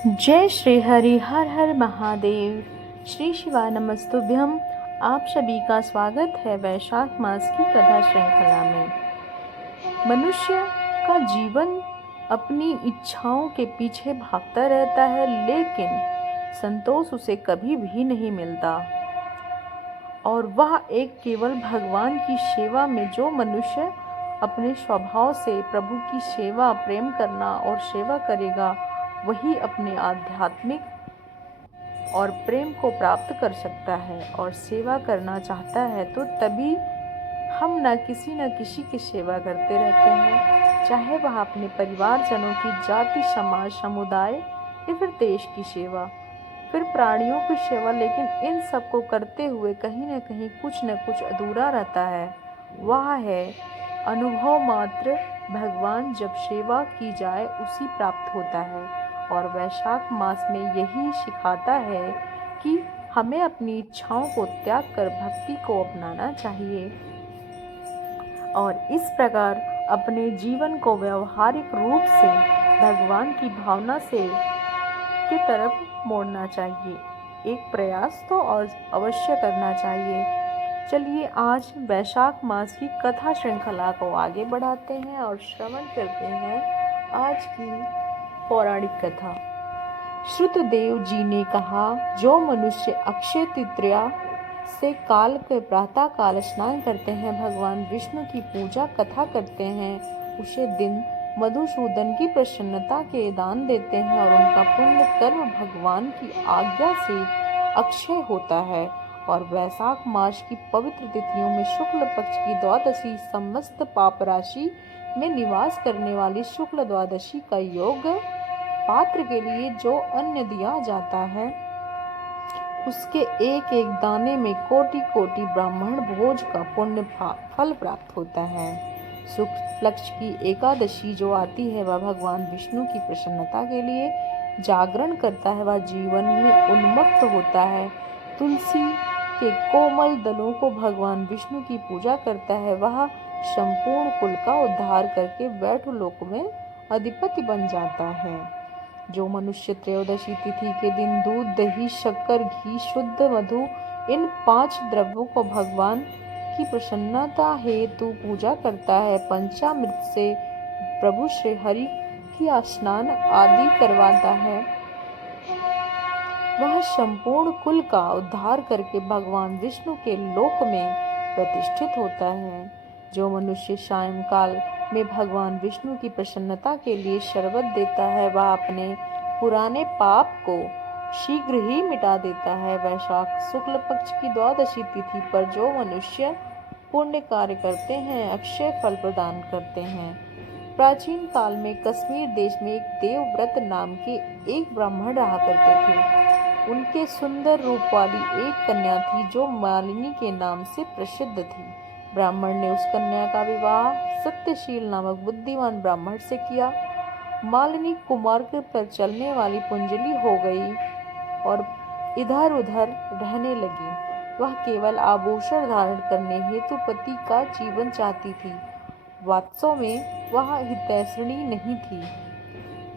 जय श्री हरि हर हर महादेव। श्री शिवाय नमस्तुभ्यम। आप सभी का स्वागत है वैशाख मास की कथा श्रृंखला में। मनुष्य का जीवन अपनी इच्छाओं के पीछे भागता रहता है, लेकिन संतोष उसे कभी भी नहीं मिलता। और वह एक केवल भगवान की सेवा में जो मनुष्य अपने स्वभाव से प्रभु की सेवा, प्रेम करना और सेवा करेगा, वही अपने आध्यात्मिक और प्रेम को प्राप्त कर सकता है। और सेवा करना चाहता है तो तभी हम न किसी की सेवा करते रहते हैं, चाहे वह अपने परिवारजनों की, जाति, समाज, समुदाय या फिर देश की सेवा, फिर प्राणियों की सेवा। लेकिन इन सब को करते हुए कहीं न कहीं कुछ न कुछ अधूरा रहता है। वह है अनुभव मात्र। भगवान जब सेवा की जाए उसी प्राप्त होता है। और वैशाख मास में यही सिखाता है कि हमें अपनी इच्छाओं को त्याग कर भक्ति को अपनाना चाहिए और इस प्रकार अपने जीवन को व्यवहारिक रूप से भगवान की भावना से की तरफ मोड़ना चाहिए। एक प्रयास तो और अवश्य करना चाहिए। चलिए आज वैशाख मास की कथा श्रृंखला को आगे बढ़ाते हैं और श्रवण करते हैं आज की पौराणिक कथा। श्रुतदेव जी ने कहा, जो मनुष्य अक्षय तृतीया से काल के प्रातः काल स्नान करते हैं, भगवान विष्णु की पूजा कथा करते हैं, उसे दिन मधुसूदन की प्रसन्नता के दान देते हैं और उनका पुण्य कर्म भगवान की आज्ञा से अक्षय होता है। और वैशाख मास की पवित्र तिथियों में शुक्ल पक्ष की द्वादशी, समस्त पाप राशि में निवास करने वाली शुक्ल द्वादशी का योग पात्र के लिए जो अन्न दिया जाता है, उसके एक एक दाने में कोटि कोटि ब्राह्मण भोज का पुण्य फल प्राप्त होता है। शुक्ल पक्ष की एकादशी जो आती है, वह भगवान विष्णु की प्रसन्नता के लिए जागरण करता है, वह जीवन में उन्मुक्त होता है। तुलसी के कोमल दलों को भगवान विष्णु की पूजा करता है, वह संपूर्ण कुल का उद्धार करके वैकुंठ लोक में अधिपति बन जाता है। जो मनुष्य त्रयोदशी तिथि के दिन दूध, दही, शक्कर, घी, शुद्ध मधु, इन 5 द्रव्यों को भगवान की प्रसन्नता हेतु पूजा करता है, पंचामृत से प्रभु श्री हरि की स्नान आदि करवाता है, वह संपूर्ण कुल का उद्धार करके भगवान विष्णु के लोक में प्रतिष्ठित होता है। जो मनुष्य सायंकाल में भगवान विष्णु की प्रसन्नता के लिए शरबत देता है, वह अपने पुराने पाप को शीघ्र ही मिटा देता है। वैशाख शुक्ल पक्ष की द्वादशी तिथि पर जो मनुष्य पुण्य कार्य करते हैं, अक्षय फल प्रदान करते हैं। प्राचीन काल में कश्मीर देश में एक देवव्रत नाम के एक ब्राह्मण रहा करते थे। उनके सुंदर रूप वाली एक कन्या थी जो मालिनी के नाम से प्रसिद्ध थी। ब्राह्मण ने उस कन्या का विवाह सत्यशील नामक बुद्धिमान ब्राह्मण से किया। मालिनी कुमार्ग पर चलने वाली पुंजली हो गई और इधर उधर रहने लगी। वह केवल आभूषण धारण करने हेतु पति का जीवन चाहती थी। वास्तव में वह हितैषिणी नहीं थी।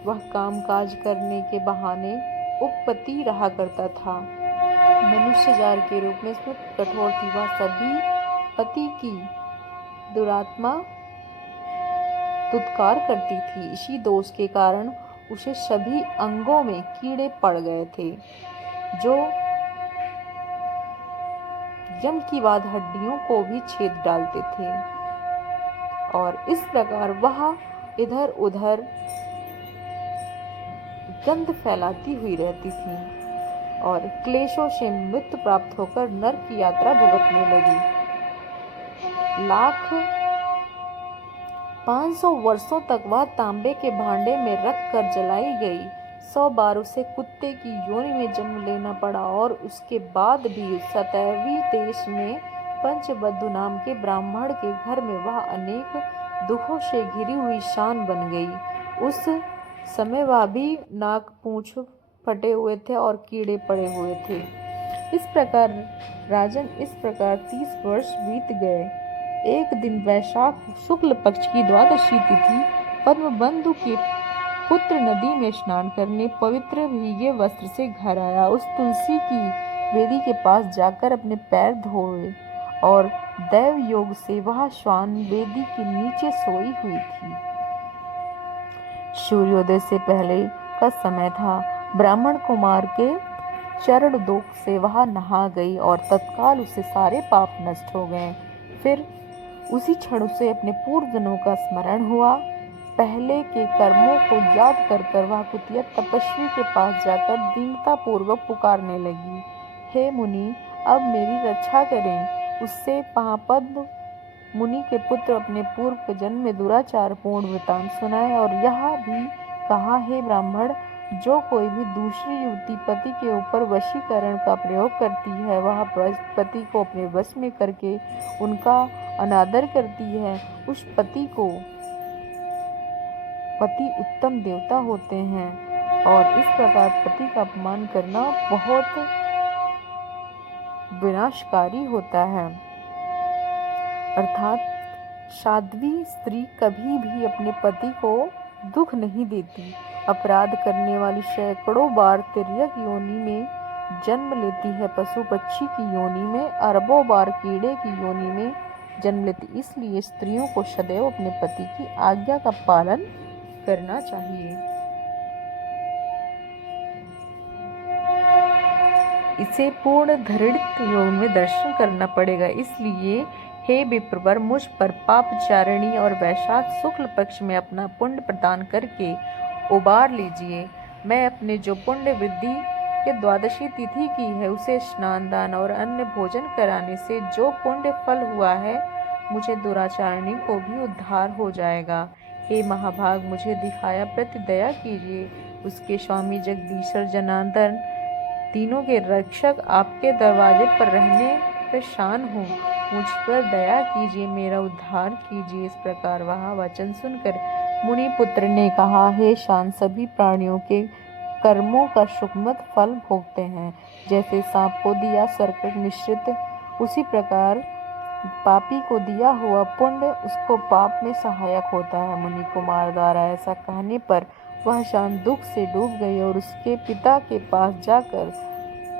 वह कामकाज करने के बहाने उपपति रहा करता था। मनुष्य जार के रूप में इसमें कठोर थी। वह सभी पति की दुरात्मा दुत्कार करती थी। इसी दोष के कारण उसे सभी अंगों में कीड़े पड़ गए थे, जो यम की बाद हड्डियों को भी छेद डालते थे। और इस प्रकार वह इधर उधर गंध फैलाती हुई रहती थी और क्लेशों से मृत्यु प्राप्त होकर नरक की यात्रा भुगतने लगी। 500 वर्षों तक वह तांबे के भांडे में रख कर जलाई गई। 100 बार उसे कुत्ते की योनि में जन्म लेना पड़ा और उसके बाद भी सतैवी देश में पंचबद्धु नाम के ब्राह्मण के घर में वह अनेक दुखों से घिरी हुई शान बन गई। उस समय वह भी नाक पूंछ फटे हुए थे और कीड़े पड़े हुए थे। इस प्रकार 30 वर्ष बीत गए। एक दिन वैशाख शुक्ल पक्ष की द्वादशी तिथि पद्मबंधु के पुत्र नदी में स्नान करने पवित्र भीगे वस्त्र से घर आया। उस तुलसी की वेदी के पास जाकर अपने पैर धोए और दैव योग से वह श्वान वेदी के नीचे सोई हुई थी। सूर्योदय से पहले का समय था। ब्राह्मण कुमार के चरण दोष से वह नहा गई और तत्काल उसे सारे पाप नष्ट हो गए। फिर उसी क्षण उसे अपने पूर्व जन्मों का स्मरण हुआ। पहले के कर्मों को याद कर कर वह कुतिया तपस्वी के पास जाकर दीनता पूर्वक पुकारने लगी, हे मुनि, अब मेरी रक्षा करें। उससे महापद्म मुनि के पुत्र अपने पूर्व के जन्म में दुराचार पूर्ण वृतांत सुनाए और यह भी कहा, हे ब्राह्मण, जो कोई भी दूसरी युवती पति के ऊपर वशीकरण का प्रयोग करती है, वह पति को अपने वश में करके उनका अनादर करती है। उस पति उत्तम देवता होते हैं और इस प्रकार पति का अपमान करना बहुत विनाशकारी होता है। अर्थात साध्वी स्त्री कभी भी अपने पति को दुख नहीं देती। अपराध करने वाली सैकड़ों बार तिर्यक योनि में जन्म लेती है, पशु पक्षी की योनि में, अरबों बार कीड़े की योनि में जन्म लेती। इसलिए स्त्रियों को सदैव अपने पति की आज्ञा का पालन करना चाहिए। इसे पूर्ण धृढ़ योग में दर्शन करना पड़ेगा। इसलिए हे विप्रवर, मुझ पर पापचारिणी और वैशाख शुक्ल पक्ष में अपना पुण्य प्रदान करके उबार लीजिए। मैं अपने जो पुण्य वृद्धि के द्वादशी तिथि की है, उसे स्नान दान और अन्य भोजन कराने से जो पुण्य फल हुआ है, मुझे दुराचारिणी को भी उद्धार हो जाएगा। हे महाभाग, मुझे दिखाया प्रति दया कीजिए। उसके स्वामी जगदीश्वर जनार्दन तीनों के रक्षक आपके दरवाजे पर रहने परेशान हूँ, मुझ पर दया कीजिए, मेरा उद्धार कीजिए। इस प्रकार वह वचन सुनकर मुनि पुत्र ने कहा, हे शांत, सभी प्राणियों के कर्मों का सुखमत फल भोगते हैं। जैसे सांप को दिया सर्कट मिश्रित, उसी प्रकार पापी को दिया हुआ पुण्य उसको पाप में सहायक होता है। मुनि कुमार द्वारा ऐसा कहने पर वह शांत दुख से डूब गई और उसके पिता के पास जाकर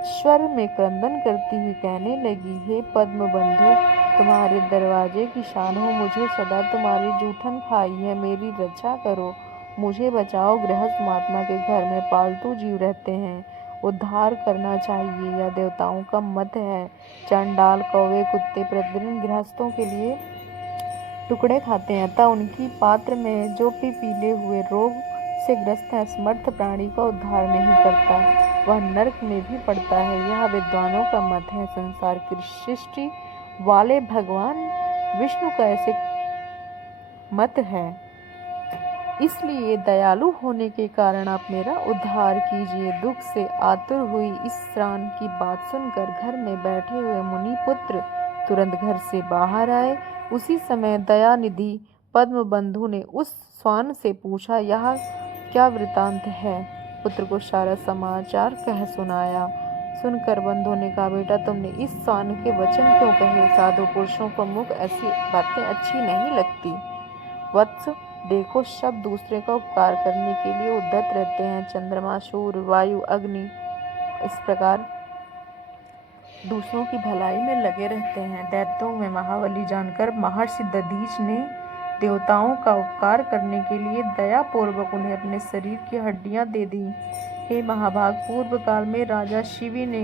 स्वर में क्रंदन करती हुई कहने लगी, हे पद्म बंधु, तुम्हारे दरवाजे की शान हो, मुझे सदा तुम्हारी जूठन खाई है, मेरी रक्षा करो, मुझे बचाओ। गृहस्थ महात्मा के घर में पालतू जीव रहते हैं, उद्धार करना चाहिए, यह देवताओं का मत है। चांडाल कौवे कुत्ते प्रतिदिन गृहस्थों के लिए टुकड़े खाते हैं, अतः उनकी पात्र में जो पीले हुए रोग से ग्रस्त है, समर्थ प्राणी का उद्धार नहीं करता, वह नरक में भी पड़ता है। यह विद्वानों का मत है। संसार की सृष्टि वाले भगवान विष्णु का ऐसे मत है। इसलिए दयालु होने के कारण आप मेरा उद्धार कीजिए। दुख से आतुर हुई इस श्वान की बात सुनकर घर में बैठे हुए मुनि पुत्र तुरंत घर से बाहर आए। उसी समय दयानिधि पद्म बंधु ने उस श्वान से पूछा, यह क्या वृतांत है? पुत्र को सारा समाचार कह सुनाया। सुनकर बंधु ने कहा, बेटा, तुमने इस श्वान के वचन क्यों कहे? साधु पुरुषों को मुख ऐसी बातें अच्छी नहीं लगती। वत्स, देखो, सब दूसरे का उपकार करने के लिए उद्यत रहते हैं। चंद्रमा, सूर्य, वायु, अग्नि इस प्रकार दूसरों की भलाई में लगे रहते हैं। दैत्यों में महाबली जानकर महर्षि दधीच ने देवताओं का उपकार करने के लिए दयापूर्वक उन्हें अपने शरीर की हड्डियां दे दी। हे महाभाग, पूर्व काल में राजा शिवी ने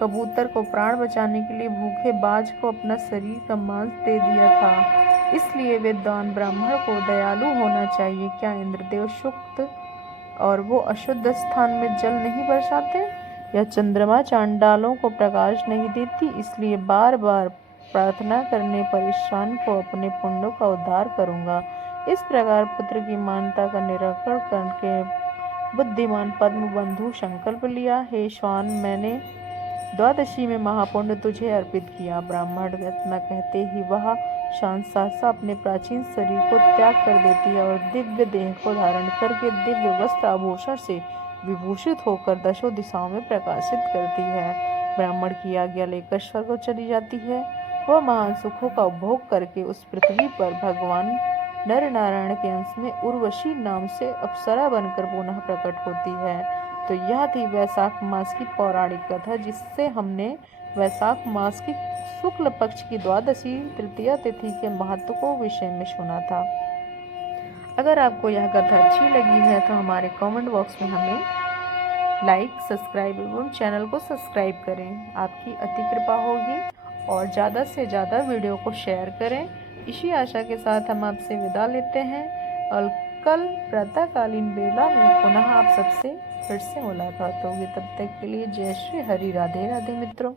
कबूतर को प्राण बचाने के लिए भूखे बाज को अपना शरीर का मांस दे दिया था। इसलिए विद्वान ब्राह्मण को दयालु होना चाहिए। क्या इंद्रदेव सुक्त और वो अशुद्ध स्थान में जल नहीं बरसाते? या चंद्रमा चांडालों को प्रकाश नहीं देती? इसलिए बार बार प्रार्थना करने पर इस श्वान को अपने पुण्यों का उद्धार करूंगा। इस प्रकार पुत्र की मान्यता का निराकरण करके बुद्धिमान पद्म बंधु संकल्प लिया, हे श्वान, मैंने द्वादशी में महापुण्य तुझे अर्पित किया। ब्राह्मण इतना कहते ही वह शांत सहसा अपने प्राचीन शरीर को त्याग कर देती है और दिव्य देह को धारण करके दिव्य वस्त्र आभूषण से विभूषित होकर दशों दिशाओं में प्रकाशित करती है। ब्राह्मण की आज्ञा लेकर स्वर्ग चली जाती है। वह महान सुखों का उपभोग करके उस पृथ्वी पर भगवान नर नारायण के अंश में उर्वशी नाम से अप्सरा बनकर पुनः प्रकट होती है। तो यह थी वैशाख मास की पौराणिक कथा, जिससे हमने वैशाख मास की शुक्ल पक्ष की द्वादशी तृतीया तिथि के महत्व को विषय में सुना था। अगर आपको यह कथा अच्छी लगी है तो हमारे कमेंट बॉक्स में हमें लाइक, सब्सक्राइब एवं चैनल को सब्सक्राइब करें। आपकी अति कृपा होगी और ज़्यादा से ज़्यादा वीडियो को शेयर करें। इसी आशा के साथ हम आपसे विदा लेते हैं और कल प्रातःकालीन बेला में पुनः आप सबसे फिर से मुलाकात होगी। तब तक के लिए जय श्री हरि, राधे राधे मित्रों।